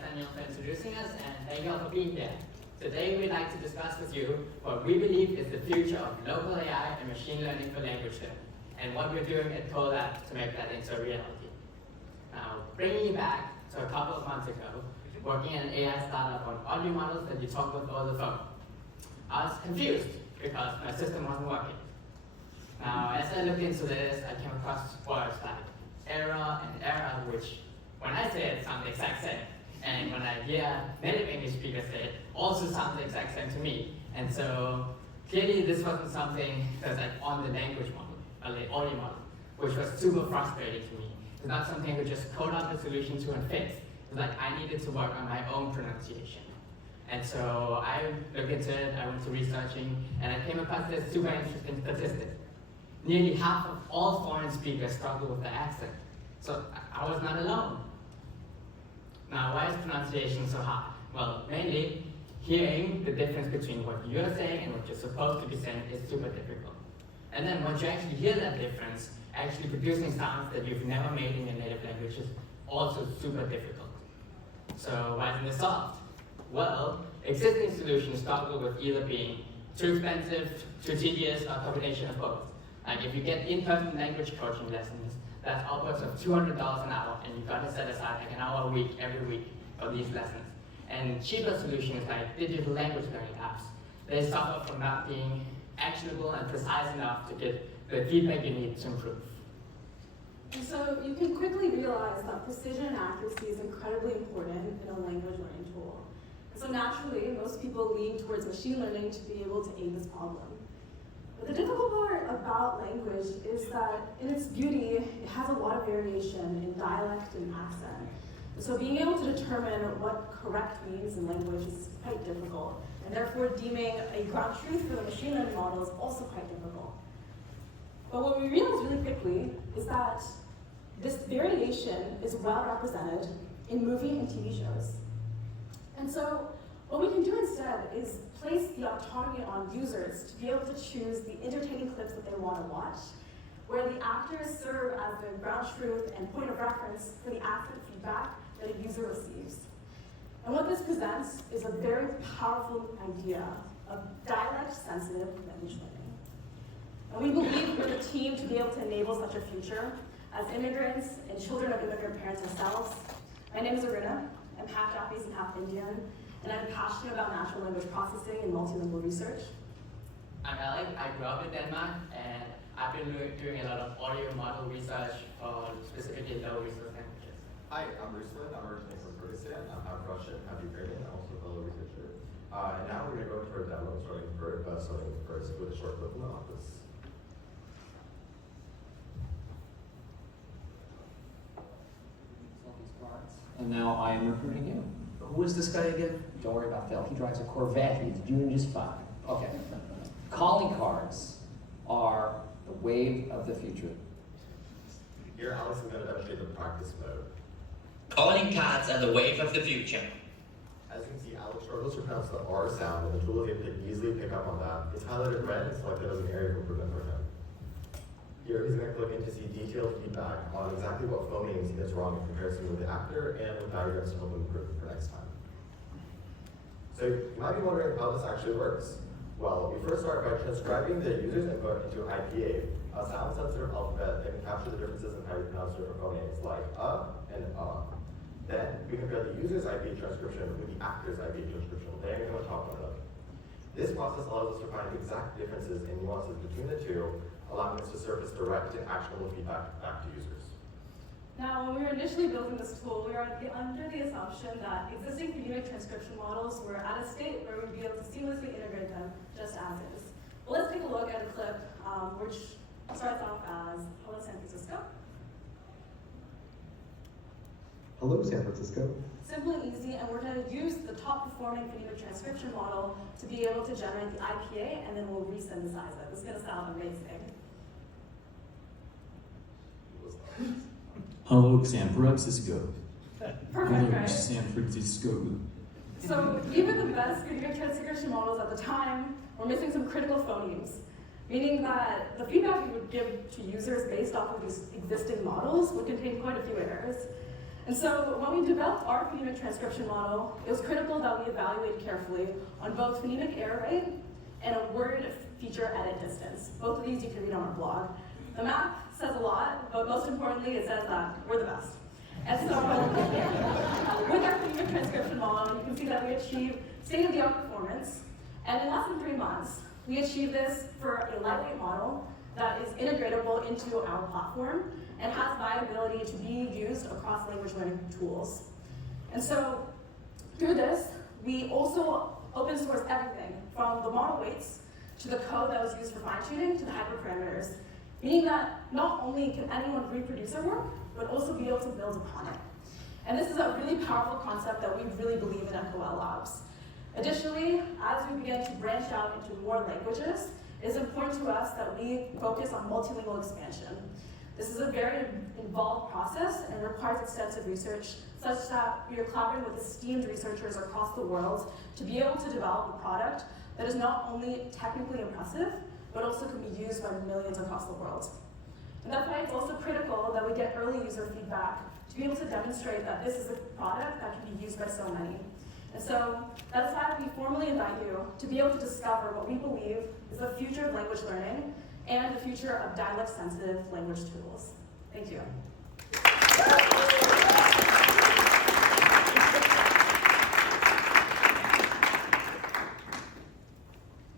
Daniel, for introducing us, and thank you all for being here. Today, we'd like to discuss with you what we believe is the future of local AI and machine learning for language learning, and what we're doing at Koel Labs to make that into a reality. Now, bringing you back to a couple of months ago, working at an AI startup on audio models that you talk with over the phone. I was confused because my system wasn't working. Now, as I looked into this, I came across words like error and error, which when I say it sounds the exact same. And when I hear native English speakers say it, also sounds the exact same to me. And so clearly this wasn't something that's like on the language model, or the audio model, which was super frustrating to me. It's not something I could just code up a solution to and fix. It's like I needed to work on my own pronunciation. And so I looked into it, I went to researching, and I came across this super interesting statistic. Nearly half of all foreign speakers struggle with the accent. So I was not alone. Now, why is pronunciation so hard? Well, mainly, hearing the difference between what you're saying and what you're supposed to be saying is super difficult. And then once you actually hear that difference, actually producing sounds that you've never made in your native language is also super difficult. So why isn't this solved? Well, existing solutions struggle with either being too expensive, too tedious, or a combination of both. Like if you get in-person language coaching lessons, that's upwards of $200 an hour, and you've got to set aside like an hour a week, every week, for these lessons. And cheaper solutions like digital language learning apps, they suffer from not being actionable and precise enough to get the feedback you need to improve. And so you can quickly realize that precision and accuracy is incredibly important in a language learning tool. And so naturally, most people lean towards machine learning to be able to aid this problem. But the difficult part about language is that in its beauty, it has a lot of variation in dialect and accent. And so being able to determine what correct means in language is quite difficult. And therefore, deeming a ground truth for the machine learning model is also quite difficult. But what we realized really quickly is that this variation is well represented in movie and TV shows. And so what we can do instead is place the autonomy on users to be able to choose the entertaining clips that they want to watch, where the actors serve as the ground truth and point of reference for the accent feedback that a user receives. And what this presents is a very powerful idea of dialect-sensitive language learning. And we believe we're the team to be able to enable such a future as immigrants and children of immigrant parents ourselves. My name is Aruna. I'm half Japanese and half Indian, and I'm passionate about natural language processing and multilingual research. I'm Alec. I grew up in Denmark, and I've been doing a lot of audio model research for specifically low-resource languages. Hi, I'm Ruslan. I'm originally from Kyrgyzstan. I'm half Russian, half Ukrainian. I'm also a fellow researcher. And now we're going to go into our demo starting first with a short clip from the office. And now I am recruiting him. Who is this guy again? Don't worry about Phil. He drives a Corvette. He's doing just fine. Okay. Calling cards are the wave of the future. Here, Alex is going to demonstrate the practice mode. Calling cards are the wave of the future. As you can see, Alex struggles to pronounce the R sound, and the tool is able to easily pick up on that. It's highlighted red and selected as an area of improvement for him. Here, he's going to click in to see detailed feedback on exactly what phonemes he gets wrong in comparison with the actor and with diagrams to help him improve for next time. So you might be wondering how this actually works. Well, we first start by transcribing the user's input into IPA, a sound-sensitive alphabet that can capture the differences in how you pronounce different phonemes, like and Then we compare the user's IPA transcription with the actor's IPA transcription, layering them on top of one another. This process allows us to find exact differences and nuances between the two, allowing us to surface direct and actionable feedback back to users. Now, when we were initially building this tool, we were under the assumption that existing phonemic transcription models were at a state where we'd be able to seamlessly integrate them just as is. Well, let's take a look at a clip which starts off as "Hello, San Francisco." Hello, San Francisco. Simple and easy, and we're going to use the top performing phonemic transcription model to be able to generate the IPA, and then we'll resynthesize it. This is going to sound amazing. Hello, San Francisco. Perfect, Hello, right? San Francisco. So even the best phonemic transcription models at the time were missing some critical phonemes, meaning that the feedback we would give to users based off of these existing models would contain quite a few errors. And so when we developed our phonemic transcription model, it was critical that we evaluated carefully on both phonemic error rate and a word feature edit distance. Both of these you can read on our blog. The math says a lot, but most importantly, it says that we're the best. And so with our phonemic transcription model, you can see that we achieve state-of-the-art performance. And in less than 3 months, we achieved this for a lightweight model that is integratable into our platform and has viability to be used across language learning tools. And so through this, we also open source everything from the model weights to the code that was used for fine-tuning to the hyperparameters, meaning that not only can anyone reproduce our work, but also be able to build upon it. And this is a really powerful concept that we really believe in at Koel Labs. Additionally, as we begin to branch out into more languages, it is important to us that we focus on multilingual expansion. This is a very involved process and requires extensive research, such that we are collaborating with esteemed researchers across the world to be able to develop a product that is not only technically impressive, but also can be used by millions across the world. And that's why it's also critical that we get early user feedback to be able to demonstrate that this is a product that can be used by so many. And so that's why we formally invite you to be able to discover what we believe is the future of language learning and the future of dialect-sensitive language tools. Thank you.